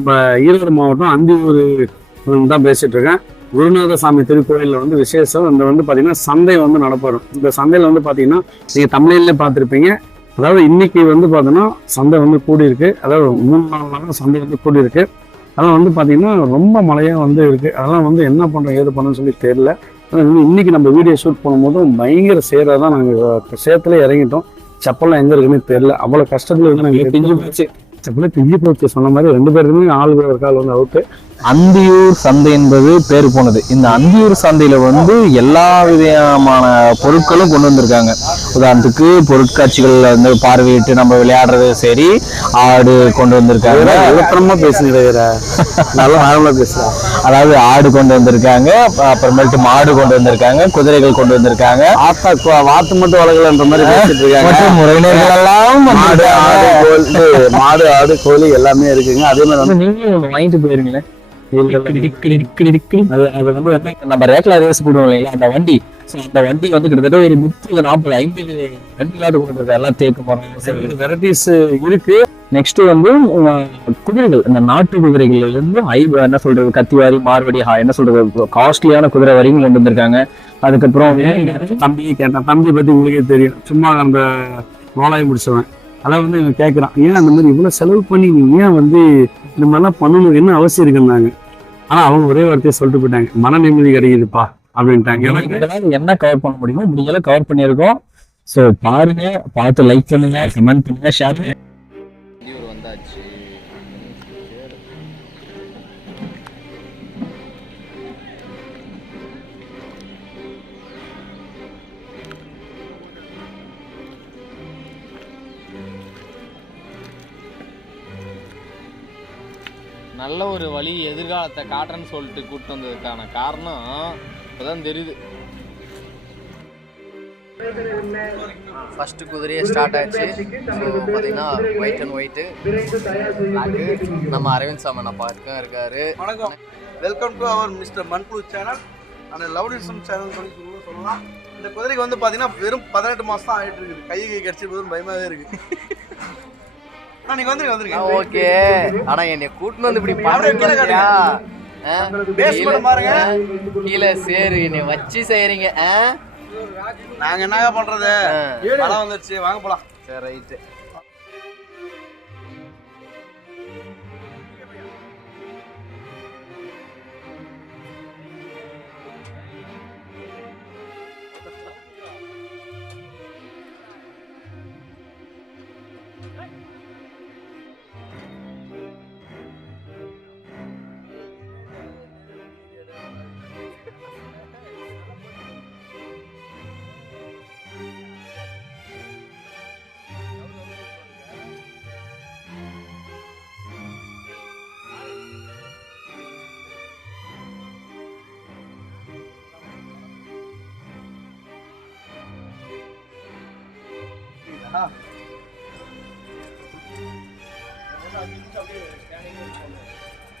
நம்ம ஈரோடு மாவட்டம் அந்தியூர் தான் பேசிட்டு இருக்கேன். குருநாத சாமி திருக்கோயிலில் வந்து விசேஷம். இந்த வந்து பார்த்தீங்கன்னா சந்தை வந்து நடப்படும் இந்த சந்தையில் வந்து பார்த்தீங்கன்னா நீங்கள் தமிழ்லேயே பார்த்துருப்பீங்க. அதாவது இன்னைக்கு வந்து பார்த்தீங்கன்னா சந்தை வந்து கூடி இருக்கு அதாவது மூணு நாலு நாளாக சந்தை வந்து கூடி இருக்கு அதெல்லாம் வந்து பார்த்தீங்கன்னா ரொம்ப மழையாக வந்து இருக்கு. அதெல்லாம் வந்து என்ன பண்ணுறோம் ஏது பண்ணுறோம்னு சொல்லி வந்து இன்னைக்கு நம்ம வீடியோ ஷூட் பண்ணும்போதும் பயங்கர சேராக தான் நாங்கள் சேத்துல இறங்கிட்டோம். செப்பல்லாம் எங்கே இருக்குன்னு தெரியல. அவ்வளோ கஷ்டத்தில் இருந்து நாங்கள் பிஞ்சு போச்சு. செப்பலே பிஞ்சு போச்சு சொன்ன மாதிரி ரெண்டு பேருக்குமே ஆள் ஒரு கால் வந்து அவுட்டு அந்தியூர் சந்தை என்பது பேர் போனது. இந்த அந்தியூர் சந்தையில வந்து எல்லா விதமான பொருட்களும் கொண்டு வந்திருக்காங்க. உதாரணத்துக்கு பொருட்காட்சிகள் வந்து பார்வையிட்டு நம்ம விளையாடுறது சரி ஆடு கொண்டு வந்திருக்காங்க. விளக்கணமா பேசுகிறேன் நல்லா நார்மலாக பேசுகிறேன் அதாவது ஆடு கொண்டு வந்திருக்காங்க அப்புறமேட்டு மாடு கொண்டு வந்திருக்காங்க குதிரைகள் கொண்டு வந்திருக்காங்க. ஆத்தா வாத்து மட்டும் வளர்க்கலன்ற மாதிரி பேசிட்டு இருக்காங்க. எல்லாம் மாடு ஆடு. கோழி மாடு ஆடு கோழி எல்லாமே இருக்குங்க. அதே மாதிரி வந்து நீங்களும் ஒண்ணு வாங்கிட்டு போயிருங்களேன். நம்ம ரேக்ல ரேஸ் போடுவோம் இல்லைங்களா அந்த வண்டி. அந்த வண்டி வந்து கிட்டத்தட்ட ஒரு முப்பது நாற்பது ஐம்பது வண்டிகளாட்டு கொண்டு வந்திருக்காங்க எல்லாம் தேக்கு மரம் வெரைட்டிஸ் இருக்கு. நெக்ஸ்ட் வந்து குதிரைகள். இந்த நாட்டு குதிரைகள்ல இருந்து ஐ என்ன சொல்றது கத்திவாரி மார்வடி ஹா, என்ன சொல்றது காஸ்ட்லியான குதிரை வரைக்கும் கொண்டு வந்திருக்காங்க. அதுக்கப்புறம் தம்பி கேட்டேன். தம்பி பத்தி உங்களுக்கே தெரியும். சும்மா அந்த நோலாயம் முடிச்சவன் அதான் வந்து இவன் கேட்குறான் ஏன் அந்த மாதிரி இவ்வளோ செலவு பண்ணி நீ ஏன் வந்து இந்த மாதிரிலாம் பண்ணணும்? என்ன அவசியம் இருக்குன்னாங்க. ஆனா அவங்க ஒரே வார்த்தையை சொல்லிட்டு போயிட்டாங்க. மன நிம்மதி கிடைக்குதுப்பா அப்படின்ட்டாங்க. என்ன கவர் பண்ண முடியுமோ முடிஞ்சளவு கவர் பண்ணியிருக்கோம். ஸோ பாருங்க பார்த்து லைக் பண்ணுங்க கமெண்ட் பண்ணுங்க ஷேர் பண்ணுங்க. நல்ல ஒரு வழி எதிர்காலத்தை காட்டுறேன்னு சொல்லிட்டு கூட்டு வந்ததுக்கான காரணம் இப்போதான் தெரியுது. ஃபர்ஸ்ட் குதிரையே ஸ்டார்ட் ஆச்சு. ஸோ பார்த்தீங்கன்னா ஒயிட் அண்ட் ஒயிட்டு நம்ம அரவிந்த் சாமன் பக்கம் இருக்காரு. வணக்கம். வெல்கம் டு அவர் மிஸ்டர் மண்புழு சேனல் அந்த லவ்டிசம் சேனல் சொல்லி சொல்ல சொல்லலாம். இந்த குதிரைக்கு வந்து பார்த்தீங்கன்னா வெறும் பதினெட்டு மாதம் தான் ஆகிட்டு இருக்குது. கை கை கடிச்சு போதும் பயமாகவே இருக்கு. வந்துருங்க வந்துருங்க. ஓகே. ஆனா என்னை கூட்டின்னு வந்து இப்படி அப்படியே கீழே பாருங்க. கீழே சேரு என்னை வச்சு செய்யறீங்க. என்னங்க பண்ணுறது ஆ. மழை வந்துருச்சு வாங்க போகலாம் சரி ரைட்டு.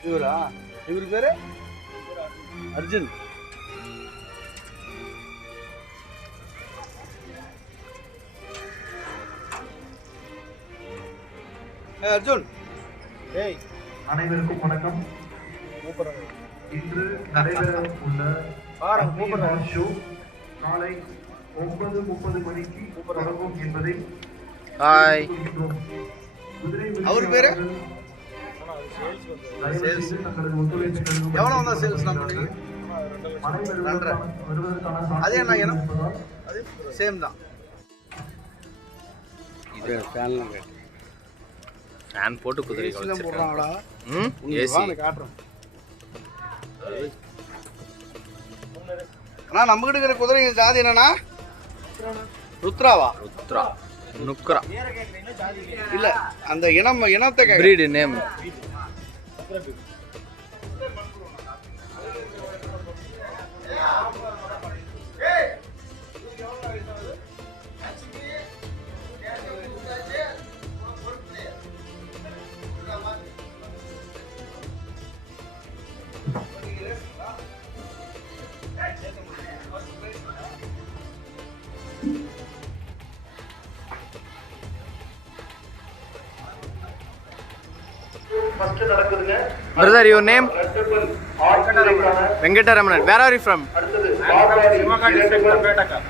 இவரா? இவர் பேரு? அர்ஜுன். ஏய், அர்ஜுன். ஏய். அனைவருக்கும் வணக்கம். இன்று நடைபெற உள்ள பாருங்க கூப்பிடுறேன் ஷோ காலை ஒன்பது முப்பது மணிக்கு தொடங்கும் என்பதை ஹாய். குதிரை அவர் பேரு? நல்கும் எவ்வளோ வந்தா சேல்ஸ் நான் வருவதற்கான அதே என்ன இனம்? அது சேம் தான் ஃபேன் போட்டு குதிரை போடுறாங்களா ம்? ஏசி. காட்டுறோம். அண்ணா நம்ம கிட்ட இருக்கிற குதிரைங்க ஜாதி என்னண்ணா? ருத்ராவா? ருத்ரா. நுக்ரா இல்ல அந்த இனம் இனத்தை. Breed name Brother, your name? Venkataraman. Where are you from?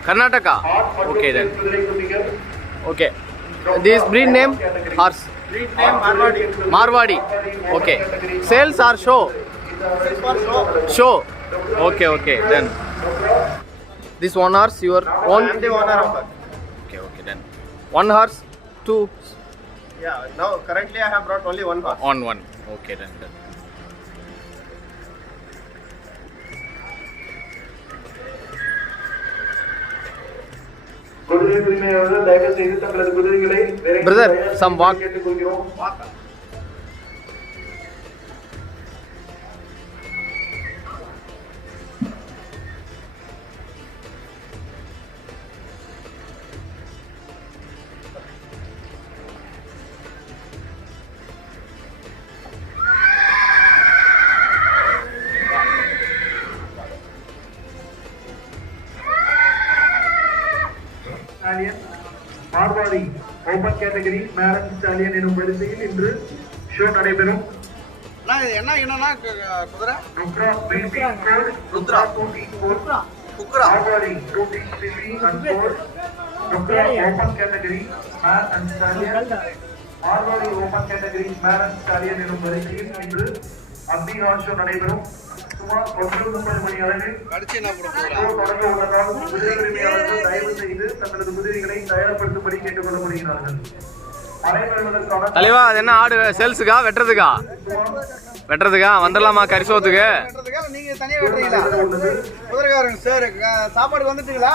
Karnataka. Okay then. Okay. This breed name? Horse. Breed name Marwadi. Marwadi. Okay. Sales are show? Show. Okay, okay. Then. This one horse, your own? The owner Okay, okay. Then. One horse, two? Yeah. Now, currently I have brought only one horse. On one. Okay, then. then. குதிரை உரிமையாளர்கள் தயவு செய்து தங்களது குதிரைகளை செய்து walk- கேட்டுக்கொள்கிறோம். Category மேரன் stallion எனும் வரிசையில் இன்று ஷோ நடைபெறும். என்ன என்னன்னா குதிரை? ருத்ரா ருத்ரா. எனும் வரிசையில் இன்று அம்பி ஷோ நடைபெறும். சுமார் ஒன்று முப்பது மணி அளவில் கடிச்சு என்ன போட போகிறா ஷோ தொடங்க உள்ளதால் குதிரை உரிமையாளர்கள் தயவு செய்து தங்களது குதிரைகளை தயார்படுத்தும்படி கேட்டுக்கொள்ளப்படுகிறார்கள். அனைவருவதற்கான தலைவா அது என்ன ஆடு சேல்ஸுக்கா வெட்டுறதுக்கா? வெட்டுறதுக்கா? வந்துடலாமா கரிசோத்துக்கு? நீங்க தனியா வெட்டுறீங்களா? குதிரைக்காரங்க சார் சாப்பாடு வந்துட்டீங்களா?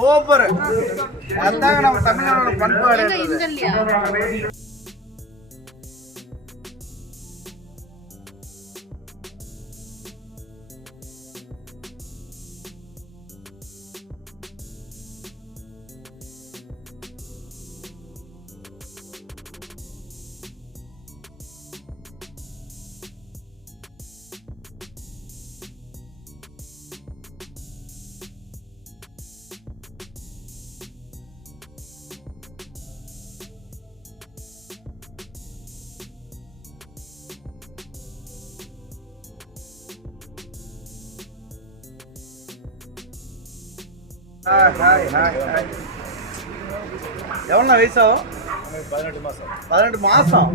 சூப்பர். அதாங்க நம்ம தமிழ்நாடோட பண்பாடு. எவ்வளோ வயசாகும் பதினெட்டு மாசம் பதினெட்டு மாசம்.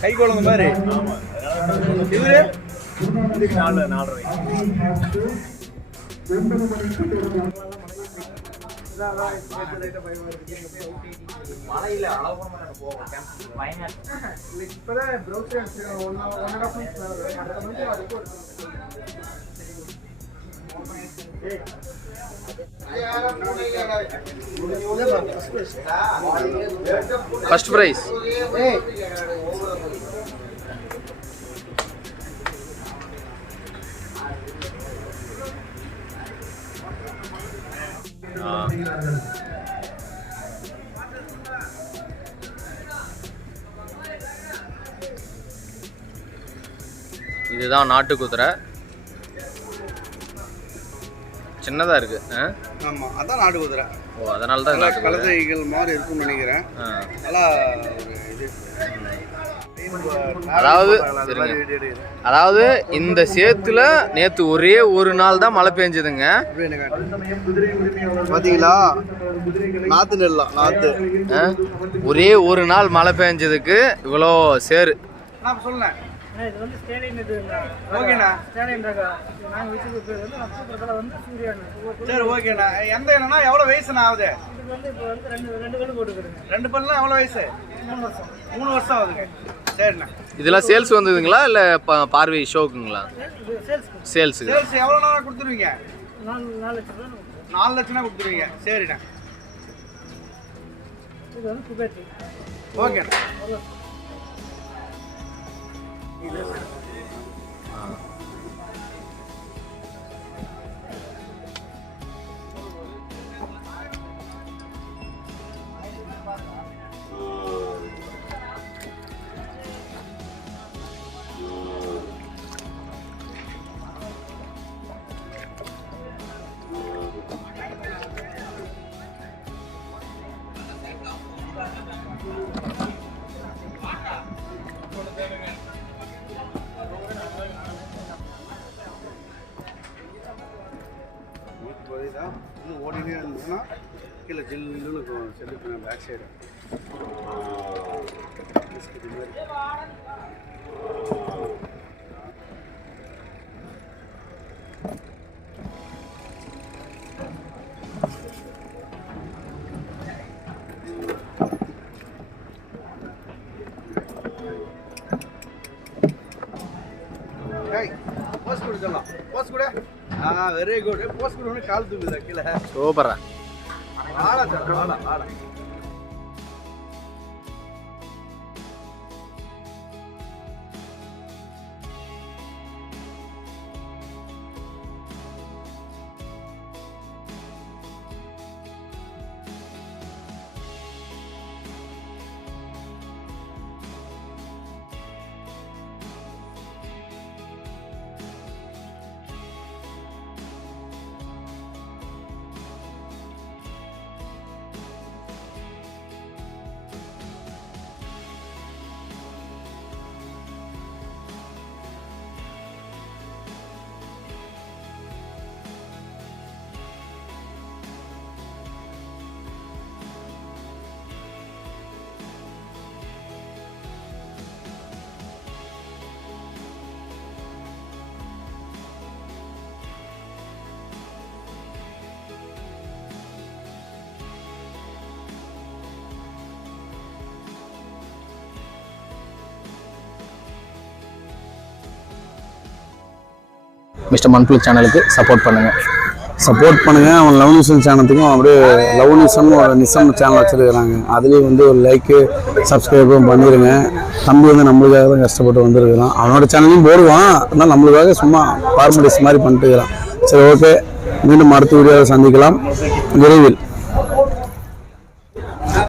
கை குழந்தை மாதிரி. இவரு? ஃபர்ஸ்ட் ப்ரைஸ் இதுதான் நாட்டு குதிரை. சின்னதா இருக்கு. ஆ? ஆமா அதான் நாடு குதிரை. ஓ அதனால தான் நல்லா கழுதைகள் மாதிரி இருக்கும்னு நினைக்கிறேன். நல்லா ஒரு இது. அதாவது. அதாவது இந்த சேத்துல நேத்து ஒரே ஒரு நாள் தான் மழை பெஞ்சதுங்க. பாத்தீங்களா? நாத்து நெல்லாம் நாத்து? ஒரே ஒரு நாள் மழை பெஞ்சதுக்கு இவ்வளோ சேரு. நான் சொல்லேன் இது வந்து ஸ்டேடியம் இது ஓகேண்ணா. ஸ்டேடியம் ரக. நாங்கள் பேர் வந்து நட்சத்திரத்தில் வந்து சூரியன் ஒவ்வொரு சரி ஓகேண்ணா. எந்த என்னன்னா எவ்வளோ வயசுண்ணா ஆகுது? இதுக்கு வந்து இப்போ வந்து ரெண்டு ரெண்டு கல் போட்டுக்கிறேங்க. ரெண்டு பல்லாம் எவ்வளோ வயசு? மூணு வருஷம். மூணு வருஷம் ஆகுதுங்க. சரிண்ணா. இதெல்லாம் சேல்ஸ் வந்ததுங்களா இல்லை பார்வை ஷோக்குங்களா? சேல்ஸுக்கு சேல்ஸ் எவ்வளோ நேரம் கொடுத்துருவீங்க? நாலு நாலு லட்சம் ரூபா. நாலு லட்சம்னா கொடுத்துருவீங்க. சரிண்ணா. இது வந்து ஓகேண்ணா. né? இருந்ததுன்னா கீழே ஜில்லுன்னு இருக்கும் செல்லுக்கு பேக் சைடு ஏய் போஸ் கொடு சொல்லலாம் போஸ் கொடு ஆ வெரி குட் போஸ் கொடு கால் தூக்குது கீழே சூப்பரா 拿了这拿了拿了。மிஸ்டர் மன்பிள் சேனலுக்கு சப்போர்ட் பண்ணுங்கள் சப்போர்ட் பண்ணுங்க. அவன் லவ் நிசம் சேனலுக்கும் அப்படியே லவ் நிசம் ஒரு நிசம் சேனல் வச்சுருக்கிறாங்க. அதுலேயும் வந்து ஒரு லைக்கு சப்ஸ்கிரைபும் பண்ணிடுங்க தம்பி வந்து நம்மளுக்காக தான் கஷ்டப்பட்டு வந்திருக்கிறான். அவனோட சேனலையும் போடுவான். ஆனால் நம்மளுக்காக சும்மா ஃபார்மலிஸ் மாதிரி பண்ணிட்டு இருக்கிறான். சரி ஓகே மீண்டும் அடுத்த சந்திக்கலாம். விரைவில்.